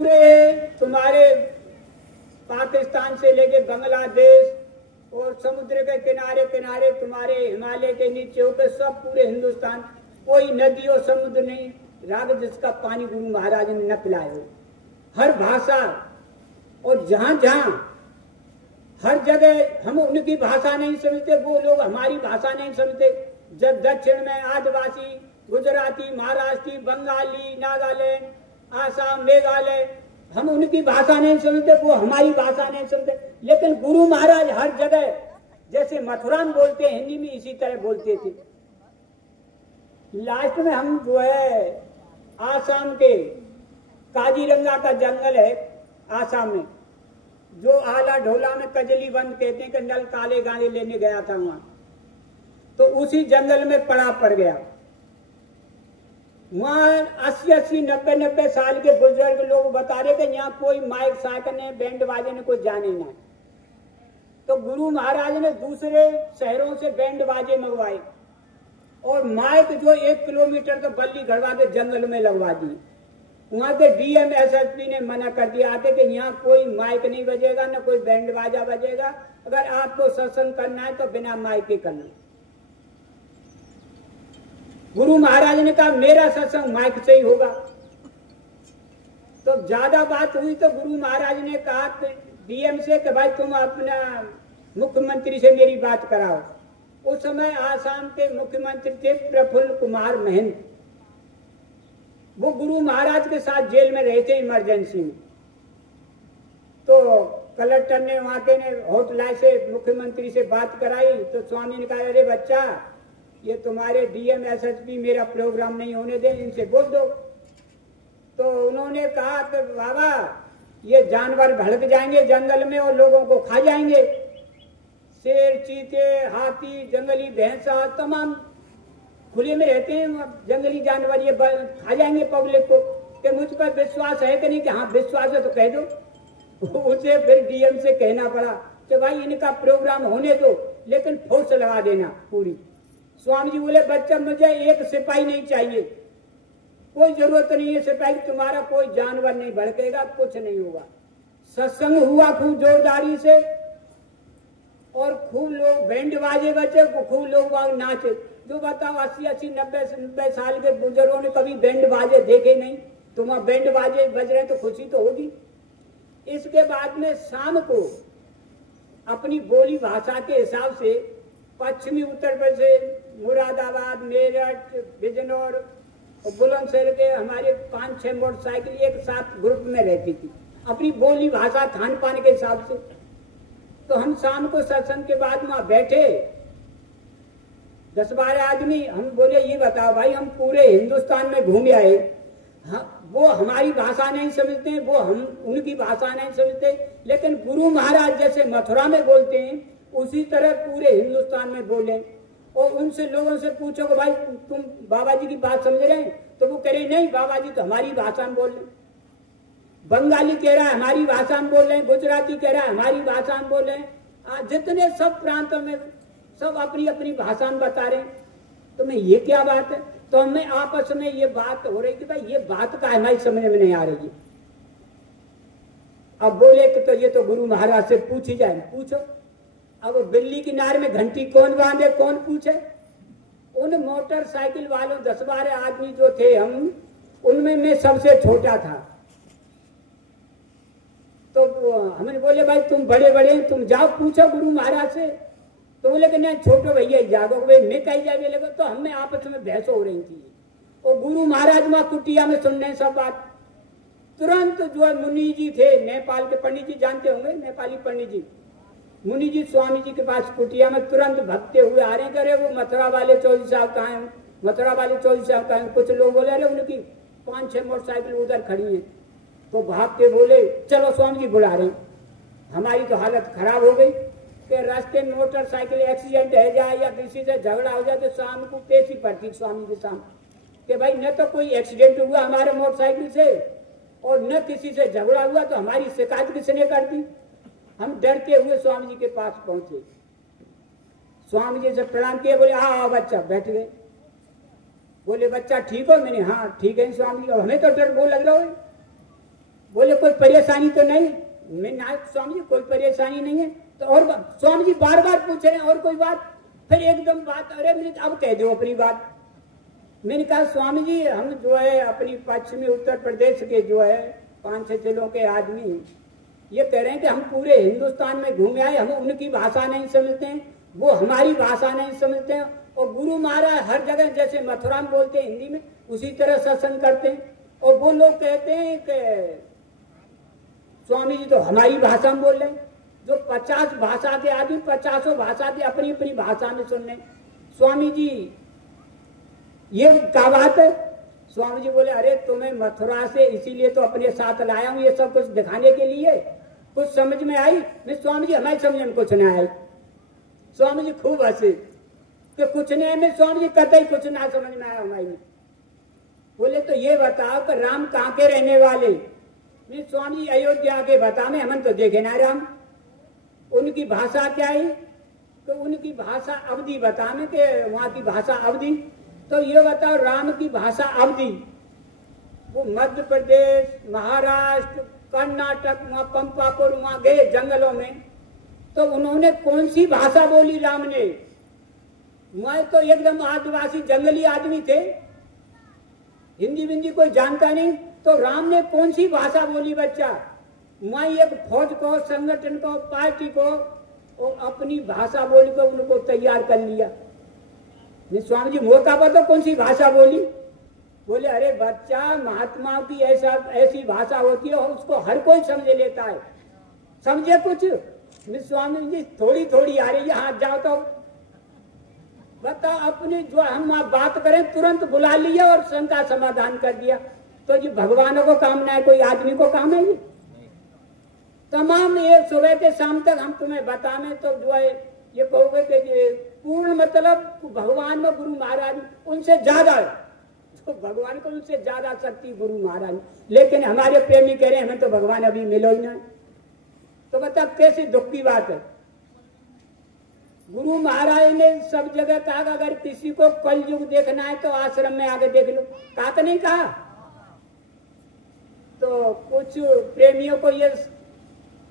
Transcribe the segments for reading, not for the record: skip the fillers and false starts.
पूरे तुम्हारे पाकिस्तान से लेके बांग्लादेश और समुद्र के किनारे किनारे तुम्हारे हिमालय के नीचे होकर सब पूरे हिंदुस्तान, कोई नदी और समुद्र नहीं राग जिसका पानी गुरु महाराज ने न पिलाए हो। हर भाषा और जहां जहां हर जगह हम उनकी भाषा नहीं समझते, वो लोग हमारी भाषा नहीं समझते। जब दक्षिण में आदिवासी, गुजराती, महाराष्ट्री, बंगाली, नागालैंड, आसाम, मेघालय, हम उनकी भाषा नहीं समझते, वो हमारी भाषा नहीं समझते। लेकिन गुरु महाराज हर जगह जैसे मथुरा में बोलते हैं हिंदी में, इसी तरह बोलते थे। लास्ट में हम जो है आसाम के काजीरंगा का जंगल है आसाम में, जो आला ढोला में कजली बंद कहते हैं कि नल काले गाने लेने गया था वहां, तो उसी जंगल में पड़ गया। वहां 80-80, 90-90 साल के बुजुर्ग लोग बता रहे कि यहाँ कोई माइक साइकिल ने बैंड बाजे ने कोई जाने ना। तो गुरु महाराज ने दूसरे शहरों से बैंड बाजे मंगवाए और माइक जो 1 किलोमीटर का बल्ली घड़वा के जंगल में लगवा दी। वहां के डीएम एसएसपी ने मना कर दिया आते कि यहाँ कोई माइक नहीं बजेगा, न कोई बैंड बाजा बजेगा, अगर आपको सत्संग करना है तो बिना माइक के करना। गुरु महाराज ने कहा मेरा सत्संग माइक से ही होगा। तो ज्यादा बात हुई तो गुरु महाराज ने कहा डीएम से कि भाई तुम अपना मुख्यमंत्री से मेरी बात कराओ। उस समय आसाम के मुख्यमंत्री थे प्रफुल्ल कुमार महंत। वो गुरु महाराज के साथ जेल में रहे थे इमरजेंसी में। तो कलेक्टर ने वहां के ने हॉटलाइन से मुख्यमंत्री से बात कराई तो स्वामी ने कहा अरे बच्चा, ये तुम्हारे डीएम एसएसपी मेरा प्रोग्राम नहीं होने दे, इनसे बोल दो। तो उन्होंने कहा कि बाबा ये जानवर भड़क जाएंगे जंगल में और लोगों को खा जाएंगे। शेर, चीते, हाथी, जंगली भैंसा तमाम खुले में रहते हैं जंगली जानवर, ये खा जाएंगे पब्लिक को। कि मुझ पर विश्वास है कि नहीं? कि हाँ विश्वास है तो कह दो। उसे फिर डीएम से कहना पड़ा कि भाई इनका प्रोग्राम होने दो, लेकिन फोर्स लगा देना पूरी। स्वामी जी बोले बच्चा मुझे एक सिपाही नहीं चाहिए, कोई जरूरत नहीं है सिपाही, तुम्हारा कोई जानवर नहीं भड़केगा, कुछ नहीं होगा। सत्संग हुआ खूब जोरदारी से और खूब लोग बैंड बाजे बचे, खूब लोग नाचे। जो बताओ 80-80, 90 साल के बुजुर्गों ने कभी बैंड बाजे देखे नहीं, तुम्हारा बैंड बाजे बज रहे तो खुशी तो होगी। इसके बाद में शाम को अपनी बोली भाषा के हिसाब से पश्चिमी उत्तर प्रदेश, मुरादाबाद, मेरठ, बिजनौर और बुलंदशहर के हमारे 5-6 मोटरसाइकिल एक साथ ग्रुप में रहती थी अपनी बोली भाषा खान पान के हिसाब से। तो हम शाम को सत्संग के बाद वहां बैठे 10-12 आदमी। हम बोले ये बताओ भाई, हम पूरे हिंदुस्तान में घूम आए, वो हमारी भाषा नहीं समझते, वो हम उनकी भाषा नहीं समझते, लेकिन गुरु महाराज जैसे मथुरा में बोलते हैं उसी तरह पूरे हिंदुस्तान में बोले। और उनसे लोगों से पूछो कि भाई तुम बाबा जी की बात समझ रहे हैं? तो वो कह रहे नहीं बाबा जी तो हमारी भाषा में बोल रहे। बंगाली कह रहा है हमारी भाषा में बोल रहे हैं, गुजराती कह रहा है हमारी भाषा में बोल रहे हैं, जितने सब प्रांतों में सब अपनी अपनी भाषा में बता रहे हैं। तो मैं ये क्या बात है? तो हमें आपस में ये बात हो रही कि भाई ये बात का हमारी समझ में नहीं आ रही है। अब बोले कि तो ये तो गुरु महाराज से पूछ ही जाए। पूछो। अब बिल्ली की नार में घंटी कौन बांधे, कौन पूछे? उन मोटरसाइकिल वालों 10-12 आदमी जो थे हम, उनमें मैं सबसे छोटा था। तो हमने बोले भाई तुम बड़े बड़े हैं, तुम जाओ पूछो गुरु महाराज से। तो बोले कि नहीं छोटो भैया जागो। भाई मैं कहीं जाए लगा। तो हमें आपस में बहस हो रही थी और गुरु महाराज वहां कुटिया में सुन रहे सब बात। तुरंत जो है मुनि जी थे नेपाल के, पंडित जी जानते होंगे, नेपाली पंडित जी, मुनि जी स्वामी जी के पास कुटिया में तुरंत भगते हुए आ रहे हैं। अरे वो मथुरा वाले चौधरी साहब कहाँ हैं, मथुरा वाले चौधरी साहब कहाँ हैं? कुछ लोग बोले अरे उनकी 5-6 मोटरसाइकिल उधर खड़ी हैं। तो भाग के बोले चलो स्वामी जी बुला रहे हैं। हमारी तो हालत खराब हो गई कि रास्ते में मोटरसाइकिल एक्सीडेंट है जाए या किसी से झगड़ा हो जाए तो शाम को पेशी पड़ती स्वामी के सामने कि भाई न तो कोई एक्सीडेंट हुआ हमारे मोटरसाइकिल से और न किसी से झगड़ा हुआ, तो हमारी शिकायत किसने कर दी? हम डरते हुए स्वामी जी के पास पहुंचे, स्वामी जी से प्रणाम किए, बोले आओ बच्चा, बैठ गए। बोले बच्चा ठीक हो? मैंने हाँ ठीक है स्वामी। और हमें तो डर बहुत लग रहा है। बोले कोई परेशानी तो नहीं। मैं ना स्वामी जी कोई परेशानी नहीं है। तो और स्वामी जी बार बार पूछ रहे हैं और कोई बात, फिर एकदम बात, अरे मैंने अब कह दो अपनी बात। मैंने कहा स्वामी जी हम जो है अपनी पश्चिमी उत्तर प्रदेश के जो है 5-6 जिलों के आदमी ये कह रहे हैं कि हम पूरे हिंदुस्तान में घूमे आए, हम उनकी भाषा नहीं समझते हैं, वो हमारी भाषा नहीं समझते हैं, और गुरु महाराज हर जगह जैसे मथुरा में बोलते हैं हिंदी में उसी तरह सत्संग करते हैं, और वो लोग कहते हैं कि स्वामी जी तो हमारी भाषा में बोल रहे हैं। जो 50 भाषा के आदमी 50 भाषा की अपनी अपनी भाषा में सुन रहे हैं। स्वामी जी ये क्या बात है? स्वामी जी बोले अरे तुम्हें मथुरा से इसीलिए तो अपने साथ लाया हूं, ये सब कुछ दिखाने के लिए। कुछ समझ में आई? मैं स्वामी जी हमारी समझ में कुछ ना आई। स्वामी जी खूब हंसे कि कुछ नहीं में स्वामी जी कतई कुछ ना समझ में आया हमारी। बोले तो ये बताओ कि राम कहाँ के रहने वाले? मैं स्वामी जी अयोध्या के बता में, हमन तो देखे ना राम। उनकी भाषा क्या है? तो उनकी भाषा अवधी बता में कि वहां की भाषा अवधी। तो ये बताओ राम की भाषा अवधी, वो मध्य प्रदेश, महाराष्ट्र, कर्नाटक, वहां पंपापुर वहां गए जंगलों में, तो उन्होंने कौन सी भाषा बोली राम ने? मैं तो एकदम आदिवासी जंगली आदमी थे, हिंदी विंदी कोई जानता नहीं, तो राम ने कौन सी भाषा बोली बच्चा? मैं एक फौज को, संगठन को, पार्टी को और अपनी भाषा बोल कर उनको तैयार कर लिया। स्वामी जी मौका पर तो कौन सी भाषा बोली? बोले अरे बच्चा महात्माओं की ऐसी भाषा होती है और उसको हर कोई समझ लेता है। समझे कुछ? स्वामी जी थोड़ी थोड़ी आ रही है, हाथ जाओ तो बताओ। अपने जो हम बात करें तुरंत बुला लिया और शंका समाधान कर दिया। तो जी भगवानों को काम ना है, कोई आदमी को काम है? ये तमाम एक सुबह से शाम तक हम तुम्हें बताने तो जो है ये कहोगे कि पूर्ण मतलब भगवान में गुरु महाराज उनसे ज्यादा है, तो भगवान को उनसे ज्यादा शक्ति गुरु महाराज। लेकिन हमारे प्रेमी कह रहे हैं हमें तो भगवान अभी मिलो ही ना। तो बता कैसे दुख की बात है। गुरु महाराज ने सब जगह कहा कि अगर किसी को कल युग देखना है तो आश्रम में आके देख लो। कहा तो नहीं कहा? तो कुछ प्रेमियों को ये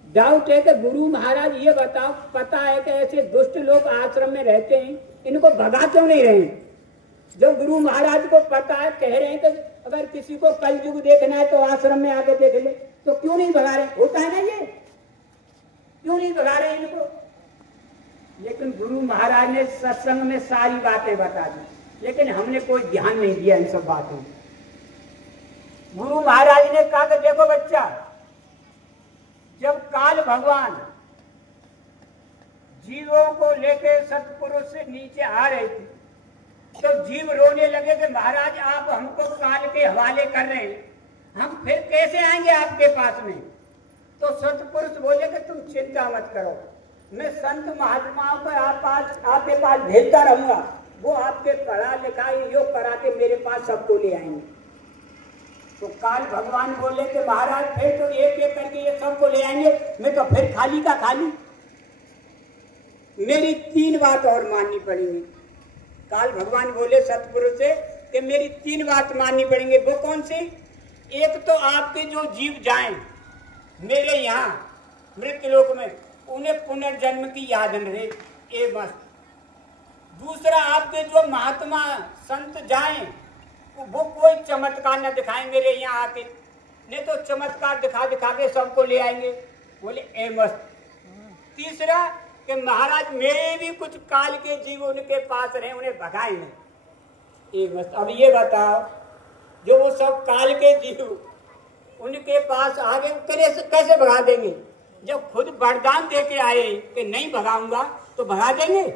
डाउट है कि गुरु महाराज ये बताओ, पता है कि ऐसे दुष्ट लोग आश्रम में रहते हैं, इनको भगा क्यों नहीं रहे? जो गुरु महाराज को पता है, कह रहे हैं कि अगर किसी को कल युग देखना है तो आश्रम में आके देख ले, तो क्यों नहीं भगा रहे? होता है ना ये, क्यों नहीं भगा रहे इनको? लेकिन गुरु महाराज ने सत्संग में सारी बातें बता दी, लेकिन हमने कोई ध्यान नहीं दिया इन सब बातों में। गुरु महाराज ने कहा कि देखो बच्चा, जब काल भगवान जीवों को लेकर सतपुरुष से नीचे आ रहे थे तो जीव रोने लगे कि महाराज आप हमको काल के हवाले कर रहे हैं, हम फिर कैसे आएंगे आपके पास में? तो सतपुरुष बोले कि तुम चिंता मत करो, मैं संत महात्माओं को आपके पास भेजता रहूंगा, वो आपके पढ़ा लिखा योग करा के मेरे पास सबको ले आएंगे। तो काल भगवान बोले कि महाराज फिर तो एक एक करके ये सबको ले आएंगे, मैं तो फिर खाली का खाली। मेरी 3 बात और माननी पड़ेंगी। काल भगवान बोले सतपुरुष से कि मेरी 3 बात माननी पड़ेंगे। वो कौन सी? एक तो आपके जो जीव जाएं मेरे यहाँ मृत्युलोक में, उन्हें पुनर्जन्म की याद न रहे, ये मस्त। दूसरा, आपके जो महात्मा संत जाएं वो कोई चमत्कार न दिखाएं मेरे यहाँ आके, नहीं तो चमत्कार दिखा दिखा के सबको ले आएंगे, बोले ए मस्त। तीसरा कि महाराज मेरे भी कुछ काल के जीव उनके पास रहे, उन्हें भगाए नहीं, ए मस्त। अब ये बताओ, जो वो सब काल के जीव उनके पास आ गए कैसे भगा देंगे? जब खुद वरदान दे के आए कि नहीं भगाऊंगा तो भगा देंगे?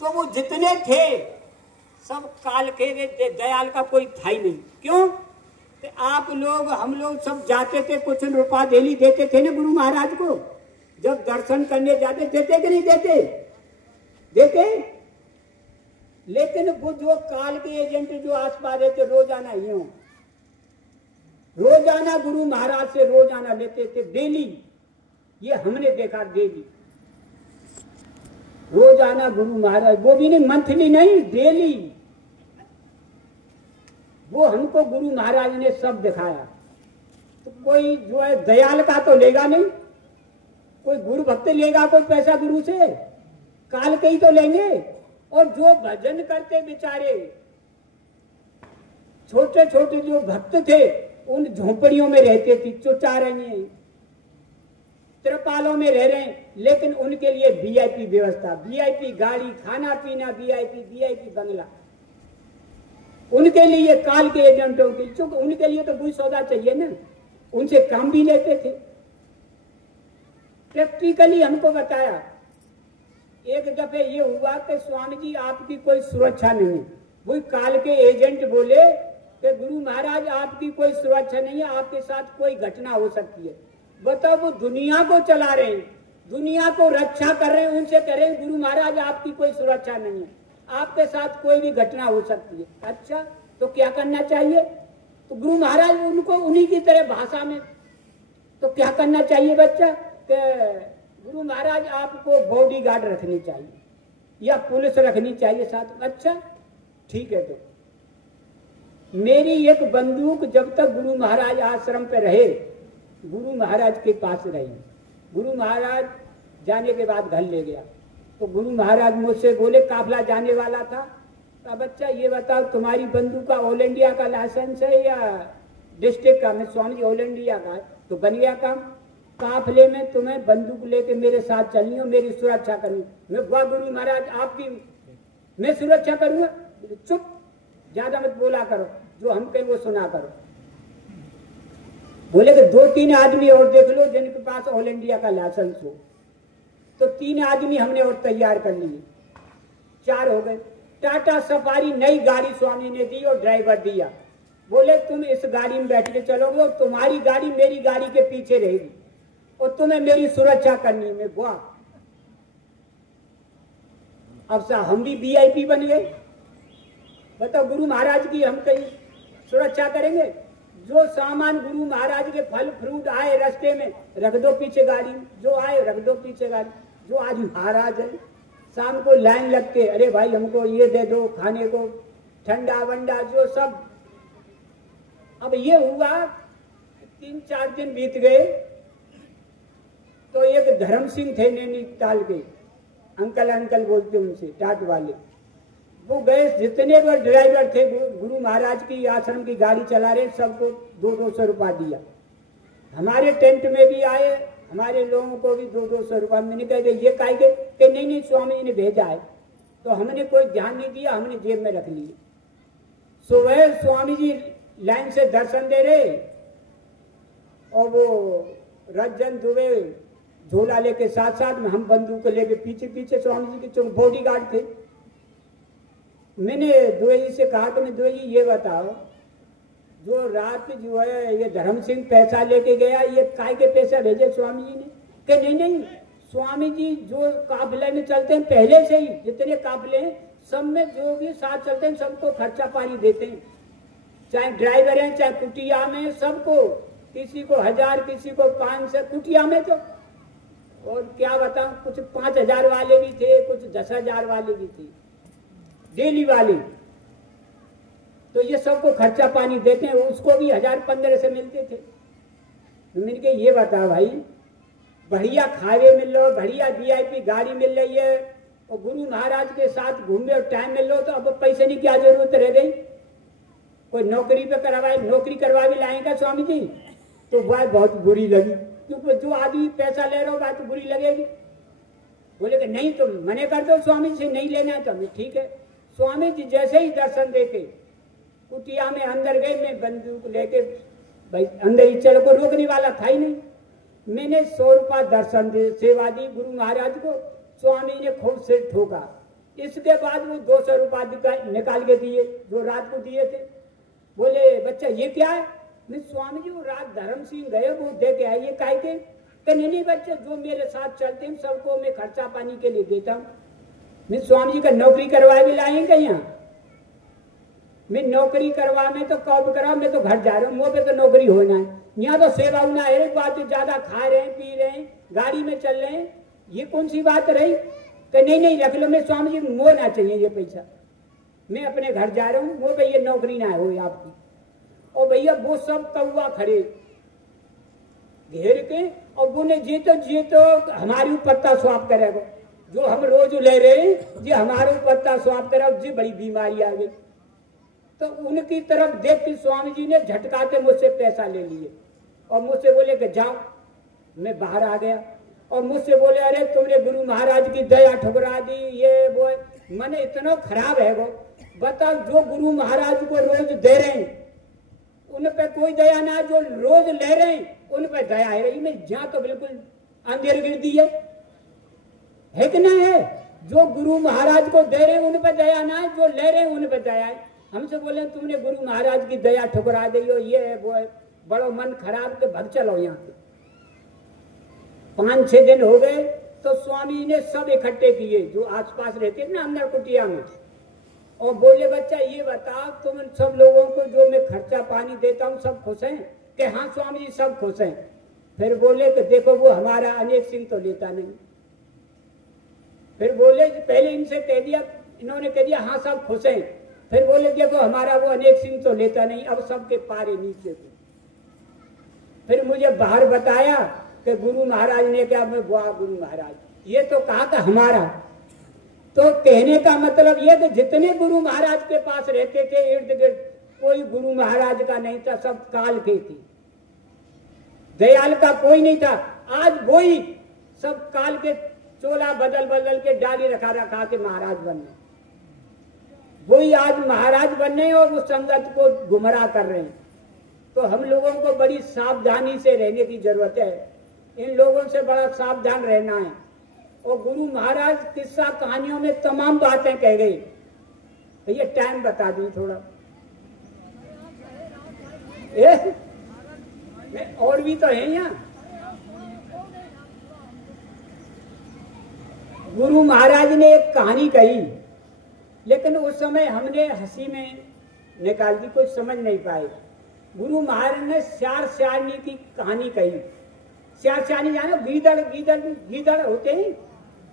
तो वो जितने थे सब काल के, दयाल का कोई था ही नहीं। क्यों? कि आप लोग हम लोग सब जाते थे, कुछ रुपया डेली देते थे ना गुरु महाराज को, जब दर्शन करने जाते देते कि नहीं देते? देते। लेकिन वो जो काल के एजेंट जो आसपास रहते रोजाना यूं, रोजाना गुरु महाराज से रोजाना लेते थे डेली। ये हमने देखा डेली रोजाना गुरु महाराज, वो भी नहीं मंथली नहीं, डेली वो हमको गुरु महाराज ने सब दिखाया। तो कोई जो है दयाल का तो लेगा नहीं, कोई गुरु भक्त लेगा कोई पैसा गुरु से? काल के ही तो लेंगे। और जो भजन करते बेचारे छोटे छोटे जो भक्त थे उन झोंपड़ियों में रहते थे, चुचा रहे हैं, त्रिपालों में रह रहे हैं, लेकिन उनके लिए वीआईपी व्यवस्था, वीआईपी गाड़ी, खाना पीना वीआईपी बंगला, उनके लिए काल के एजेंटों की, चूंकि उनके लिए तो कोई सौदा चाहिए ना, उनसे काम भी लेते थे। प्रैक्टिकली हमको बताया। एक दफे ये हुआ कि स्वामी जी आपकी कोई सुरक्षा नहीं है। वही काल के एजेंट बोले कि गुरु महाराज आपकी कोई सुरक्षा नहीं है, आपके साथ कोई घटना हो सकती है। बताओ, वो दुनिया को चला रहे हैं, दुनिया को रक्षा कर रहे हैं, उनसे कह रहे हैं गुरु महाराज आपकी कोई सुरक्षा नहीं है, आपके साथ कोई भी घटना हो सकती है। अच्छा, तो क्या करना चाहिए? तो गुरु महाराज उनको उन्हीं की तरह भाषा में, तो क्या करना चाहिए बच्चा? गुरु महाराज आपको बॉडीगार्ड रखनी चाहिए या पुलिस रखनी चाहिए साथ। अच्छा ठीक है। तो मेरी एक बंदूक जब तक गुरु महाराज आश्रम पे रहे, गुरु महाराज के पास रही। गुरु महाराज जाने के बाद घर ले गया तो गुरु महाराज मुझसे बोले, काफला जाने वाला था, तो बच्चा ये बताओ तुम्हारी बंदूक का ऑल इंडिया का लाइसेंस है या डिस्ट्रिक्ट का? मैं स्वामी जी ऑल इंडिया का है। तो बन गया काम। काफले में तुम्हें बंदूक लेके मेरे साथ चलनी हो, मेरी सुरक्षा करनी। मैं वाह गुरु महाराज आपकी मैं सुरक्षा करूंगा। चुप, ज्यादा मत बोला करो, जो हम कहें वो सुना करो। बोले कि 2-3 आदमी और देख लो जिनके पास ऑल इंडिया का लाइसेंस हो। तो 3 आदमी हमने और तैयार कर लिए, 4 हो गए। टाटा सफारी नई गाड़ी स्वामी ने दी और ड्राइवर दिया। बोले तुम इस गाड़ी में बैठ के चलोगे और तुम्हारी गाड़ी मेरी गाड़ी के पीछे रहेगी और तुम्हें मेरी सुरक्षा करनी है। वाह, अब सा हम भी वीआईपी बन गए। बताओ, गुरु महाराज की हम कहीं सुरक्षा करेंगे? जो सामान गुरु महाराज के फल फ्रूट आए रास्ते में रख दो पीछे गाड़ी, जो आए रख दो पीछे गाड़ी। जो आज महाराज है, शाम को लाइन लगते, अरे भाई हमको ये दे दो खाने को, ठंडा वंडा जो सब। अब ये हुआ 3-4 दिन बीत गए तो एक धर्म सिंह थे नैनीताल के, अंकल बोलते उनसे, टाट वाले, वो गए। जितने भी ड्राइवर थे गुरु महाराज की आश्रम की गाड़ी चला रहे, सबको 200-200 रुपया दिया। हमारे टेंट में भी आए, हमारे लोगों को भी 200-200 रुपया। मैंने कहा ये काहे के? कि नहीं स्वामी जी ने भेजा है। तो हमने कोई ध्यान नहीं दिया, हमने जेब में रख लिए। सुबह स्वामी जी लाइन से दर्शन दे रहे और वो रजन दुबे झोला लेके साथ में, हम बंदूक लेके पीछे स्वामी जी के बॉडी गार्ड थे। मैंने दुबे से कहा कि दुबे जी ये बताओ, जो रात जो है ये धर्म सिंह पैसा लेके गया, ये काय के पैसा भेजे स्वामी जी ने? कि नहीं स्वामी जी जो काफिले में चलते हैं पहले से ही, जितने काफिले हैं सब में जो भी साथ चलते हैं सबको खर्चा पानी देते हैं, चाहे ड्राइवर हैं चाहे कुटिया में, सबको, किसी को 1000 किसी को 500 कुटिया में। तो और क्या बताऊं, कुछ 5000 वाले भी थे, कुछ 10,000 वाले भी थे, डेली वाले। तो ये सबको खर्चा पानी देते हैं, उसको भी 1000-1500 मिलते थे। तो मैंने कहा ये बता भाई, बढ़िया खावे मिल रहा, बढ़िया वीआईपी गाड़ी मिल रही है और गुरु महाराज के साथ घूमने और टाइम मिल रहा, तो अब पैसे की क्या जरूरत रह गई? कोई नौकरी पे करवाए, नौकरी करवा भी लाएगा स्वामी जी? तो वह बहुत बुरी लगी, क्योंकि जो आदमी पैसा ले रहा हो बात तो बुरी लगेगी। बोले कि नहीं तो मने कर दो स्वामी जी से, नहीं लेना है। तो हमें ठीक है। स्वामी जी जैसे ही दर्शन देके कुटिया में अंदर गए, मैं बंदूक लेके भाई अंदर ही चढ़, को रोकने वाला था ही नहीं। मैंने 100 रुपया दर्शन दे सेवा दी गुरु महाराज को, स्वामी ने खूब सिर ठोका। इसके बाद वो 200 रुपया निकाल के दिए जो रात को दिए थे। बोले बच्चा ये क्या है? मैं स्वामी जी वो रात धर्म सिंह गए वो दे के आए, ये काहे के? नहीं बच्चे, जो मेरे साथ चलते हैं सबको मैं खर्चा पानी के लिए देता हूँ। मैं स्वामी जी का नौकरी करवा भी लाएंगे यहाँ? मैं नौकरी करवा में तो कब करवा, मैं तो घर जा रहा हूँ, मुँह पे तो नौकरी होना है। यहाँ तो सेवा होना है। एक बात ज्यादा खा रहे हैं, पी रहे हैं, गाड़ी में चल रहे हैं, ये कौन सी बात रही? कि नहीं रख लो, मैं स्वामी जी मोह ना चाहिए ये पैसा, मैं अपने घर जा रहा हूँ, वो भैया नौकरी ना हो आपकी। और भैया वो सब कौआ खड़े, घेर के, और बोले जी तो हमारी पत्ता स्वाप करेगा, जो हम रोज ले रहे हैं जी हमारे पत्ता स्वाप करेगा, जी बड़ी बीमारी आ गई। तो उनकी तरफ देख के स्वामी जी ने झटकाते मुझसे पैसा ले लिए और मुझसे बोले कि जाओ। मैं बाहर आ गया और मुझसे बोले अरे तुमने गुरु महाराज की दया ठुकरा दी, ये वो। मन इतना खराब है वो, बताओ जो गुरु महाराज को रोज दे रहे हैं उन पे कोई दया ना, जो रोज ले रहे हैं उन पे दया है रही। मैं जहाँ तो बिल्कुल अंधेर गिर दी है कि ना है। जो गुरु महाराज को दे रहे हैं उन पे दया ना है, जो ले रहे हैं उन पे दया है। हमसे बोले तुमने गुरु महाराज की दया ठुकरा दी हो, ये है वो है। बड़ो मन खराब के भग चलो यहाँ से। 5-6 दिन हो गए तो स्वामी ने सब इकट्ठे किए जो आसपास रहते थे ना अंदर कुटिया में, और बोले बच्चा ये बताओ तुम सब लोगों को जो मैं खर्चा पानी देता हूँ सब खुश हैं? कि हाँ स्वामी जी सब खुश हैं। फिर बोले कि देखो वो हमारा अनेक सिंह तो लेता नहीं। फिर बोले पहले इनसे कह दिया, इन्होंने कह दिया हाँ सब खुश हैं। फिर बोले देखो हमारा वो अनेक सिंह तो लेता नहीं, अब सबके पारे नीचे थे। फिर मुझे बाहर बताया कि गुरु महाराज ने क्या, मैं वाह गुरु महाराज ये तो कहा था हमारा। तो कहने का मतलब ये कि जितने गुरु महाराज के पास रहते थे इर्द गिर्द कोई गुरु महाराज का नहीं था, सब काल के थे। दयाल का कोई नहीं था। आज वही सब काल के चोला बदल बदल के डाली रखा के महाराज बनने, वही आज महाराज बनने और उस संगत को गुमराह कर रहे हैं। तो हम लोगों को बड़ी सावधानी से रहने की जरूरत है, इन लोगों से बड़ा सावधान रहना है। और गुरु महाराज किस्सा कहानियों में तमाम बातें कह गई। भैया टाइम बता दी थोड़ा, और भी तो है यहाँ। गुरु महाराज ने एक कहानी कही, लेकिन उस समय हमने हंसी में निकाल दी, कुछ समझ नहीं पाए। गुरु महाराज ने श्यार श्यारनी की कहानी कही। श्यार श्यारनी जानो, गीदड़ होते हैं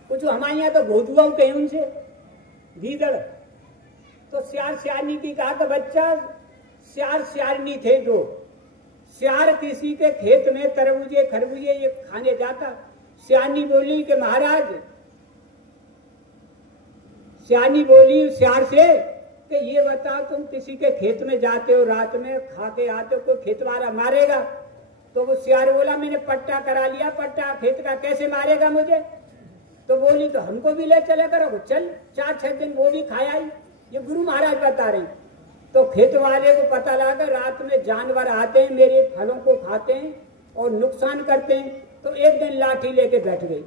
कुछ, हमारे यहाँ तो भोदुआ कहे उनसे गीदड़। तो श्यार श्यारनी की कहा कि बच्चा श्यार श्यारनी थे जो श्यार किसी के खेत में तरबूजे खरबूजे ये खाने जाता। श्यारनी बोली कि महाराज, श्यारनी बोली श्यार से कि ये बताओ तुम किसी के खेत में जाते हो, रात में खा के आते हो, कोई खेत वाला मारेगा? तो वो श्यार बोला मैंने पट्टा करा लिया, पट्टा खेत का कैसे मारेगा मुझे? तो बोली तो हमको भी ले चले करो। चल 4-6 दिन वो भी खाया ही। ये गुरु महाराज बता रहे हैं। तो खेत वाले को पता लगा रात में जानवर आते हैं मेरे फलों को खाते हैं और नुकसान करते हैं। तो एक दिन लाठी लेके बैठ गई।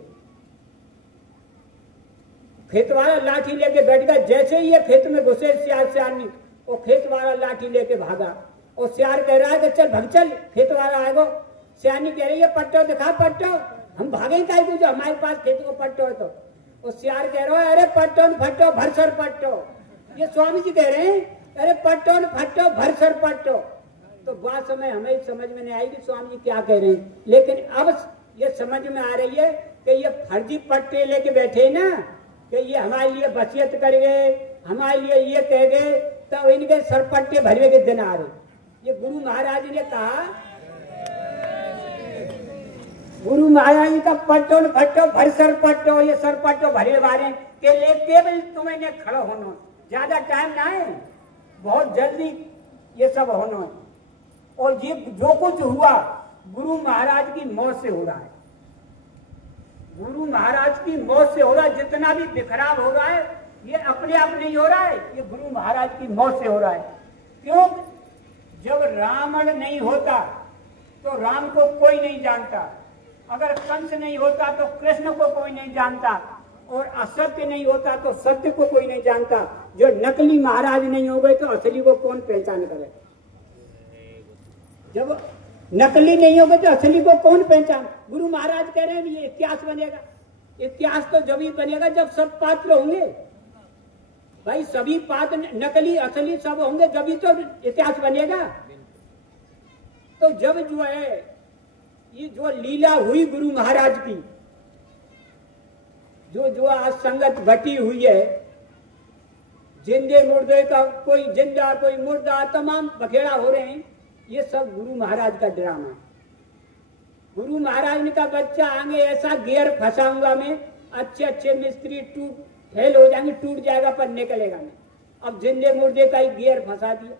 खेत वाला लाठी लेके बैठ गया। जैसे ही ये खेत में घुसे श्यार श्यारनी, और खेत वाला लाठी लेके भागा। और श्यार कह रहा है कि चल भग चल, खेत वाला आएगा। श्यारनी कह रही है पट्टो दिखा, पट्टो। हम भागे का जो हमारे पास खेत को पट्टो है तो। और श्यार कह रहा है अरे पट्टो फट्टो भरसर पट्टो। ये स्वामी जी कह रहे हैं अरे पट्टो फट्टो भरसर पट्टो। तो बात समय हमें समझ में नहीं आई कि स्वामी जी क्या कह रहे हैं, लेकिन अब ये समझ में आ रही है कि ये फर्जी पट्टे लेके बैठे ना, कि ये हमारे लिए वसीयत कर गए, हमारे लिए ये कह गए, तो इनके सरपट्टे भरवे के दिन आ रहे। ये गुरु महाराज ने कहा, गुरु महाराज का पट्टो फट्टो भरसर पट्टो, ये सरपट्टो भरे वाले के लिए केवल तुम्हें खड़ा होना, ज्यादा टाइम ना है, बहुत जल्दी ये सब होना है। और ये जो कुछ हुआ गुरु महाराज की मौत से हो रहा है, गुरु महाराज की मौत से हो रहा है। जितना भी बिखराव हो रहा है ये अपने आप नहीं हो रहा है, ये गुरु महाराज की मौत से हो रहा है। क्यों? जब रावण नहीं होता तो राम को कोई नहीं जानता, अगर कंस नहीं होता तो कृष्ण को कोई नहीं जानता, और असत्य नहीं होता तो सत्य को कोई नहीं जानता। जो नकली महाराज नहीं हो गए तो असली को कौन पहचान करे? जब नकली नहीं होगा तो असली को कौन पहचान? गुरु महाराज कह रहे हैं ये इतिहास बनेगा। इतिहास तो जब ही बनेगा जब सब पात्र होंगे। भाई सभी पात्र नकली असली सब होंगे जब ही तो इतिहास बनेगा। तो जब जो है ये जो लीला हुई गुरु महाराज की, जो आज संगत बटी हुई है, जिंदे मुर्दे का कोई जिंदा कोई मुर्दा तमाम बखेड़ा हो रहे हैं, ये सब गुरु महाराज का ड्रामा है। गुरु महाराज ने कहा बच्चा आगे ऐसा गियर फंसाऊंगा मैं, अच्छे अच्छे मिस्त्री फेल हो जाएंगे, टूट जाएगा पर निकलेगा नहीं। अब जिंदे मुर्दे का ही गियर फंसा दिया।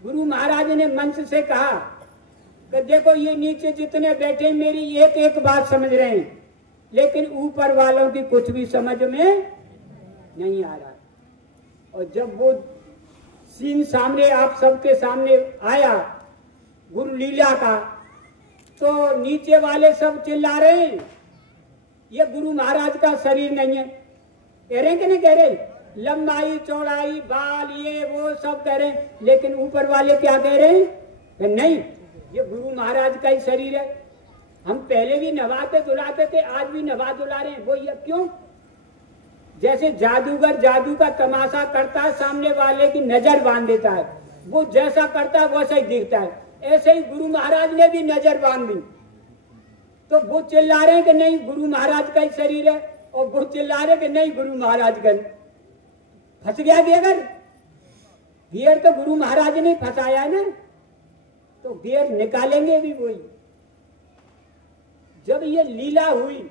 गुरु महाराज ने मंच से कहा कि देखो ये नीचे जितने बैठे मेरी एक एक बात समझ रहे हैं, लेकिन ऊपर वालों की कुछ भी समझ में नहीं आ रहा। और जब वो सीन सामने आप सबके सामने आया गुरु लीला का, तो नीचे वाले सब चिल्ला रहे हैं ये गुरु महाराज का शरीर नहीं है। कह रहे हैं कि नहीं कह रहे? लंबाई चौड़ाई बाल ये वो सब कह रहे हैं, लेकिन ऊपर वाले क्या कह रहे हैं? नहीं, ये गुरु महाराज का ही शरीर है। हम पहले भी नवाते धुलाते थे, आज भी नवा धुला रहे हैं। वो ये क्यों? जैसे जादूगर जादू का तमाशा करता है, सामने वाले की नजर बांध देता है, वो जैसा करता है वैसा ही दिखता है। ऐसे ही गुरु महाराज ने भी नजर बांध दी, तो वो चिल्ला रहे हैं कि नहीं गुरु महाराज का ही शरीर है, और वो चिल्ला रहे कि नहीं गुरु महाराज का। फंस गया गियर तो गुरु महाराज ने फंसाया है ना, तो गियर निकालेंगे भी वही। जब ये लीला हुई,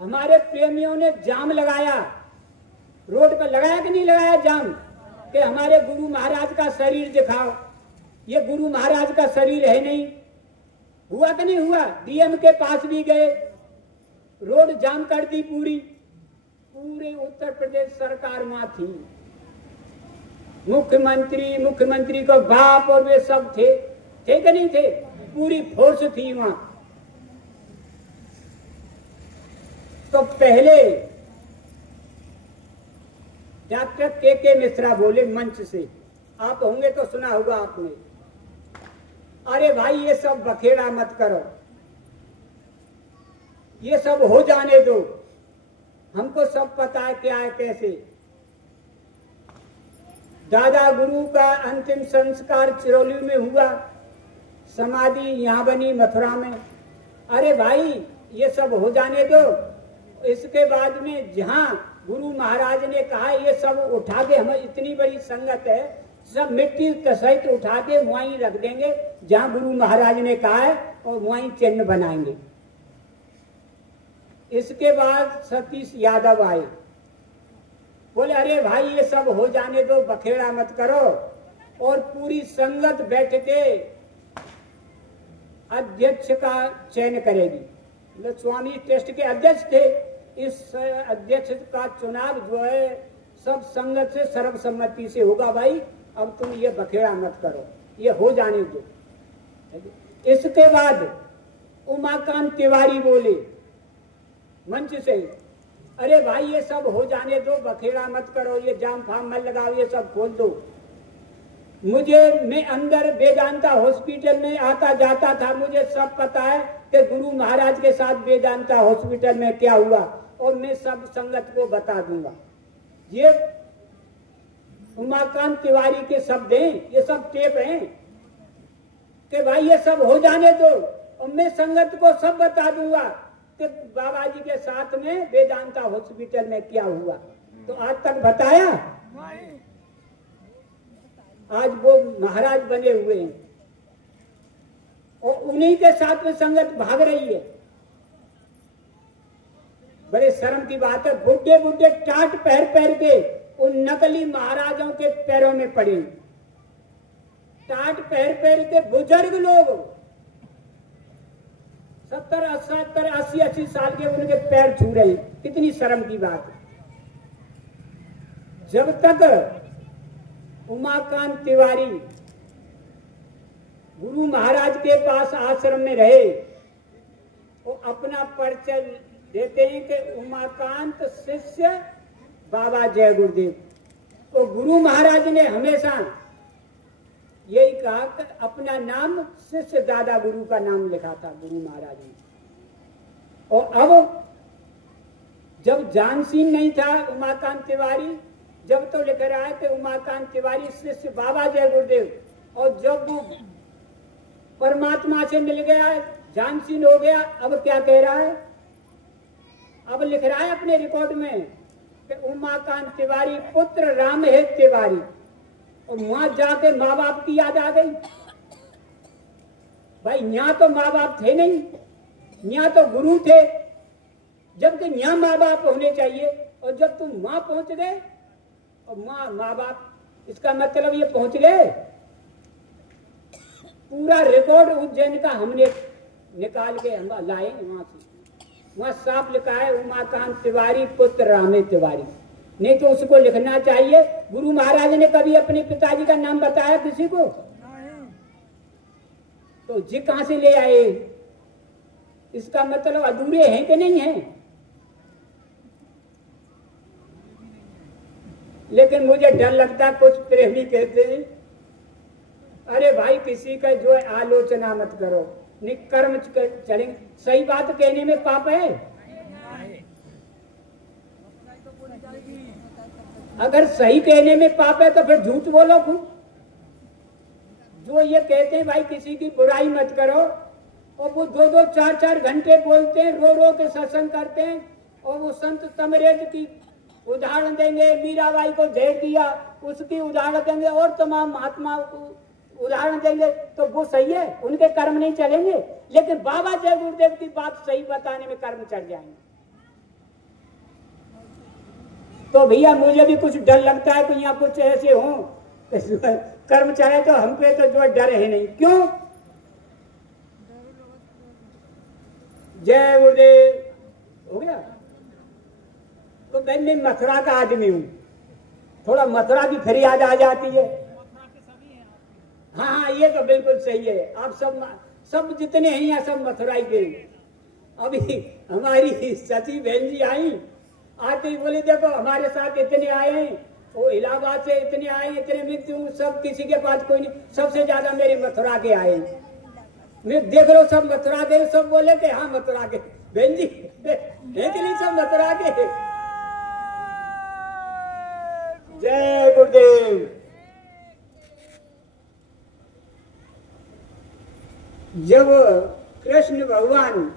हमारे प्रेमियों ने जाम लगाया, रोड पर लगाया कि नहीं लगाया जाम, कि हमारे गुरु महाराज का शरीर दिखाओ, ये गुरु महाराज का शरीर है नहीं। हुआ कि नहीं हुआ? डीएम के पास भी गए, रोड जाम कर दी पूरे उत्तर प्रदेश सरकार वहां थी, मुख्यमंत्री को बाप और वे सब थे कि नहीं थे? पूरी फोर्स थी वहां। तो पहले डॉक्टर के मिश्रा बोले मंच से, आप होंगे तो सुना होगा आपने, अरे भाई ये सब बखेड़ा मत करो, ये सब हो जाने दो, हमको सब पता है क्या है कैसे। दादा गुरु का अंतिम संस्कार चिरौली में हुआ, समाधि यहाँ बनी मथुरा में। अरे भाई ये सब हो जाने दो। इसके बाद में जहाँ गुरु महाराज ने कहा ये सब उठा के, हमें इतनी बड़ी संगत है, सब मिट्टी सहित उठा के वहीं रख देंगे जहाँ गुरु महाराज ने कहा है, और वहीं चिन्ह बनाएंगे। इसके बाद सतीश यादव आए, बोले अरे भाई ये सब हो जाने दो, बखेड़ा मत करो, और पूरी संगत बैठ के अध्यक्ष का चयन करेगी। स्वामी ट्रस्ट के अध्यक्ष थे, इस अध्यक्ष का चुनाव जो है सब संगत से सर्वसम्मति से होगा। भाई अब तुम ये बखेड़ा मत करो, ये हो जाने दो। इसके बाद उमाकांत तिवारी बोले मंच से, अरे भाई ये सब हो जाने दो, बखेड़ा मत करो, ये जाम फाम मत लगाओ, ये सब खोल दो। मैं अंदर वेदांता हॉस्पिटल में आता जाता था, मुझे सब पता है कि गुरु महाराज के साथ वेदांता हॉस्पिटल में क्या हुआ, और मैं सब संगत को बता दूंगा। ये उमाकांत तिवारी के शब्द हैं, ये सब टेप हैं कि भाई ये सब हो जाने दो, और मैं संगत को सब बता दूंगा कि बाबा जी के साथ में वेदांता हॉस्पिटल में क्या हुआ। तो आज तक बताया? आज वो महाराज बने हुए हैं, और उन्हीं के साथ में संगत भाग रही है। बड़े शर्म की बात है, बुड्ढे बुड्ढे टाट पैर के उन नकली महाराजों के पैरों में पड़े। टाट पैर के बुजुर्ग लोग 70, 80 साल के उनके पैर छू रहे हैं। कितनी शर्म की बात है। जब तक उमाकांत तिवारी गुरु महाराज के पास आश्रम में रहे, वो अपना परिचय देते हैं कि उमाकांत शिष्य बाबा जय गुरुदेव। तो गुरु महाराज ने हमेशा यही कहा कि अपना नाम शिष्य दादा गुरु का नाम लिखा था गुरु महाराज ने। और अब जब जानसीन नहीं था उमाकांत तिवारी, जब तो लिख रहा है कि उमाकांत तिवारी शिष्य बाबा जय गुरुदेव, और जब वो परमात्मा से मिल गया, जानसीन हो गया, अब क्या कह रहा है? अब लिख रहा है अपने रिकॉर्ड में कि उमाकांत तिवारी पुत्र राम है तिवारी। और वहां जाके माँ बाप की याद आ गई। भाई यहाँ तो माँ बाप थे नहीं, यहाँ तो गुरु थे, जबकि यहाँ माँ बाप होने चाहिए। और जब तुम वहां पहुंच गए और माँ बाप, इसका मतलब ये पहुंच गए। पूरा रिकॉर्ड उज्जैन का हमने निकाल के हम लाए वहां से। वहां साफ लिखा है उमाकांत तिवारी पुत्र रामे तिवारी, नहीं तो उसको लिखना चाहिए। गुरु महाराज ने कभी अपने पिताजी का नाम बताया किसी को? तो जी कहां से ले आए? इसका मतलब अधूरे हैं कि नहीं है? लेकिन मुझे डर लगता है, कुछ प्रेमी कहते हैं अरे भाई किसी का जो है आलोचना मत करो, निकर्म चलेंगे। सही बात कहने में पाप है? अगर सही कहने में पाप है तो फिर झूठ बोलो खूब। जो ये कहते हैं भाई किसी की बुराई मत करो, और वो 2-2 4-4 घंटे बोलते हैं, रो रो के सत्संग करते हैं, और वो संत तमरेज की उदाहरण देंगे, मीराबाई को झेड़ दिया उसकी उदाहरण देंगे, और तमाम महात्माओं को उदाहरण देंगे, तो वो सही है, उनके कर्म नहीं चलेंगे। लेकिन बाबा जय गुरुदेव की बात सही बताने में कर्म चढ़ जाएंगे। तो भैया मुझे भी कुछ डर लगता है कि यहाँ कुछ ऐसे हों कर्म चढ़े, तो हम पे तो जो डर है नहीं। क्यों? जय गुरुदेव हो गया। तो मैं मथुरा का आदमी हूँ, थोड़ा मथुरा की फिर याद आ जाती है। हाँ हाँ, ये तो बिल्कुल सही है। आप सब जितने हैं यहाँ सब मथुराई के। अभी हमारी सची बहन जी आई, आते ही बोले देखो हमारे साथ इतने आए हैं, वो इलाहाबाद से इतने आए, इतने मृत्यु, सब किसी के पास कोई नहीं, सबसे ज्यादा मेरे मथुरा के आए। मैं देख लो सब मथुरा के, सब बोले कि हाँ मथुरा के। बहन जी है कि नहीं सब मथुरा के? जय गुरुदेव। जब कृष्ण भगवान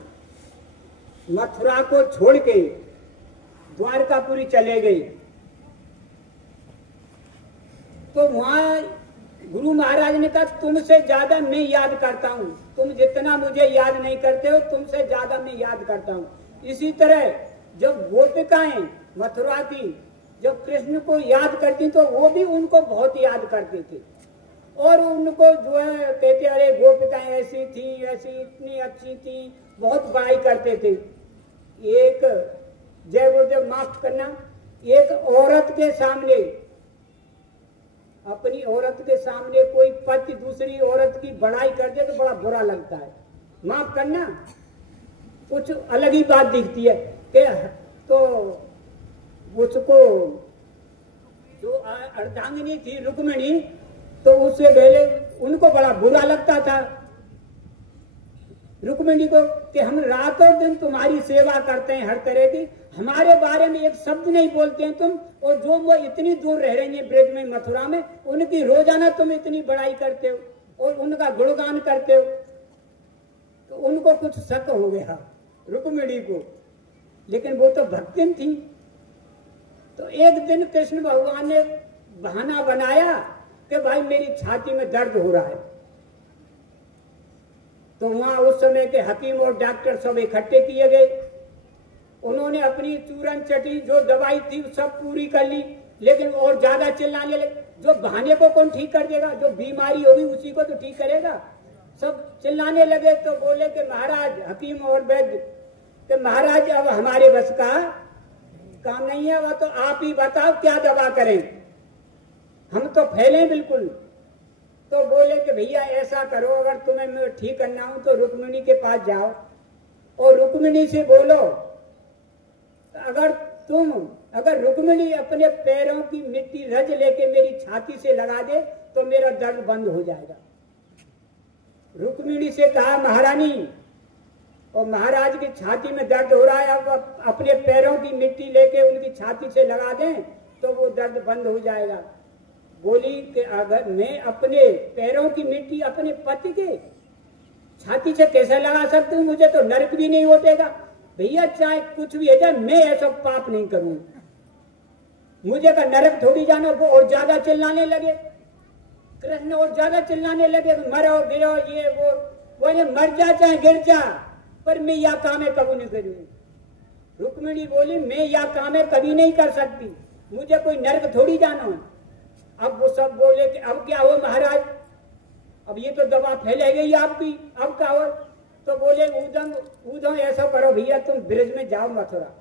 मथुरा को छोड़ के द्वारकापुरी चले गए, तो वहां गुरु महाराज ने कहा तुमसे ज्यादा मैं याद करता हूं, तुम जितना मुझे याद नहीं करते हो तुमसे ज्यादा मैं याद करता हूं। इसी तरह जब गोपिकाएं मथुरा की जब कृष्ण को याद करती तो वो भी उनको बहुत याद करते थे, और उनको जो है कहते अरे गोपिकाएं ऐसी थी, ऐसी इतनी अच्छी थी, बहुत बड़ाई करते थे। एक जय गुरुदेव माफ करना, एक औरत के सामने, अपनी औरत के सामने कोई पति दूसरी औरत की बड़ाई कर दे तो बड़ा बुरा लगता है। माफ करना, कुछ अलग ही बात दिखती है कि तो उसको जो अर्धांगिनी थी रुक्मिणी, तो उससे पहले उनको बड़ा बुरा लगता था रुक्मिणी को कि हम रातों दिन तुम्हारी सेवा करते हैं हर तरह की, हमारे बारे में एक शब्द नहीं बोलते हैं तुम, और जो वो इतनी दूर रह रही है ब्रज में मथुरा में, उनकी रोजाना तुम इतनी बड़ाई करते हो और उनका गुणगान करते हो। तो उनको कुछ शक हो गया रुक्मिणी को, लेकिन वो तो भक्तिन थी। तो एक दिन कृष्ण भगवान ने बहाना बनाया कि भाई मेरी छाती में दर्द हो रहा है। तो वहां उस समय के हकीम और डॉक्टर सब इकट्ठे किए गए, उन्होंने अपनी चूरन चटी जो दवाई थी सब पूरी कर ली, लेकिन और ज्यादा चिल्लाने लगे। जो बहाने को कौन ठीक कर देगा? जो बीमारी होगी उसी को तो ठीक करेगा। सब चिल्लाने लगे तो बोले कि महाराज, हकीम और वैद्य कि महाराज अब हमारे बस का काम नहीं है, वह तो आप ही बताओ क्या दवा करें, हम तो फैले बिल्कुल। तो बोले कि भैया ऐसा करो, अगर तुम्हें ठीक करना हो तो रुक्मिणी के पास जाओ और रुक्मिणी से बोलो, अगर रुक्मिणी अपने पैरों की मिट्टी रज लेके मेरी छाती से लगा दे तो मेरा दर्द बंद हो जाएगा। रुक्मिणी से कहा महारानी, और महाराज की छाती में दर्द हो रहा है, अब अपने पैरों की मिट्टी लेके उनकी छाती से लगा दें तो वो दर्द बंद हो जाएगा। बोली कि अगर मैं अपने पैरों की मिट्टी अपने पति के छाती से कैसे लगा सकती हूँ, मुझे तो नरक भी नहीं उठेगा। भैया चाहे कुछ भी हो जाए मैं ऐसा पाप नहीं करूँ, मुझे का नरक थोड़ी जाना। वो और ज्यादा चिल्लाने लगे, कृष्ण और ज्यादा चिल्लाने लगे, मरो गिरो ये बोले मर जा चाहे गिर जा, पर मैं यह काम कभी नहीं करूंगी। रुक्मिणी बोली मैं यह काम कभी नहीं कर सकती, मुझे कोई नरक थोड़ी जाना है। अब वो सब बोले कि अब क्या हो महाराज, अब ये तो दवा फैले गई आपकी, अब क्या हो? तो बोले ऊधम ऐसा करो भैया, तुम ब्रज में जाओ मथुरा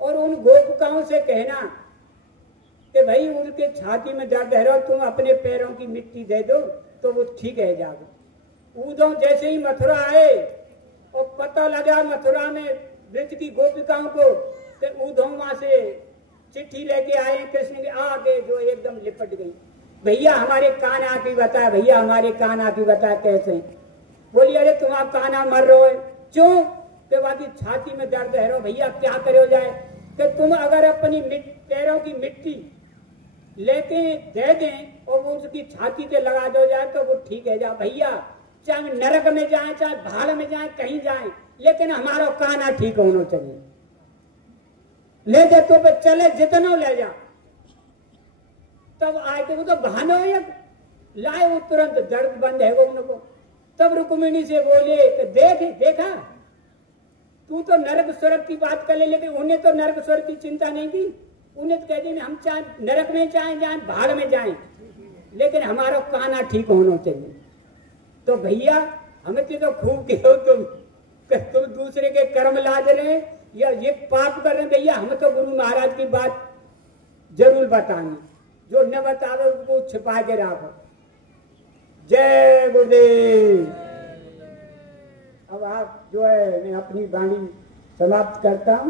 और उन गोपिकाओं से कहना कि भाई उनके छाती में दर्द है रहा, तुम अपने पैरों की मिट्टी दे दो तो वो ठीक है जाओगे। ऊधम जैसे ही मथुरा आए और पता लगा मथुरा में ब्रज की गोपिकाओं को, तो ऊधम वहां से चिट्ठी लेके आए कृष्ण के आगे, जो एकदम लिपट गई। भैया हमारे कान आके बता, भैया हमारे कान आके बता कैसे? बोली अरे तुम आप काना मर रहे हो, क्यों? के बाद छाती में दर्द है रो, भैया क्या करे हो जाए? कि तुम अगर अपनी पैरों की मिट्टी लेके दे दें और वो उसकी छाती पे लगा दो जाए तो वो ठीक है जा। भैया चाहे नरक में जाए चाहे भाड़ में जाए कहीं जाए, लेकिन हमारा काना ठीक होना चाहिए। ले जा तो पे चले जितना ले जा। तब आए थे वो तो बहाना हो लाए, वो तुरंत दर्द बंद है वो उनको। तब रुक्मिणी से बोले कि देखा तू तो नरक स्वर्ग की बात कर ले, लेकिन उन्हें तो नरक स्वर्ग की चिंता नहीं की। उन्हें तो कहते हम चाहे नरक में जाए भाड़ में जाए, लेकिन हमारा काना ठीक होना चाहिए। तो भैया हमें तो खूब कहो तुम दूसरे के कर्म लाद रहे हैं या ये पाप कर रहे हैं। भैया हम तो गुरु महाराज की बात जरूर बताएंगे, जो न बतावे उसको छिपा के रखो। जय गुरुदेव। अब आप जो है मैं अपनी वाणी समाप्त करता हूं।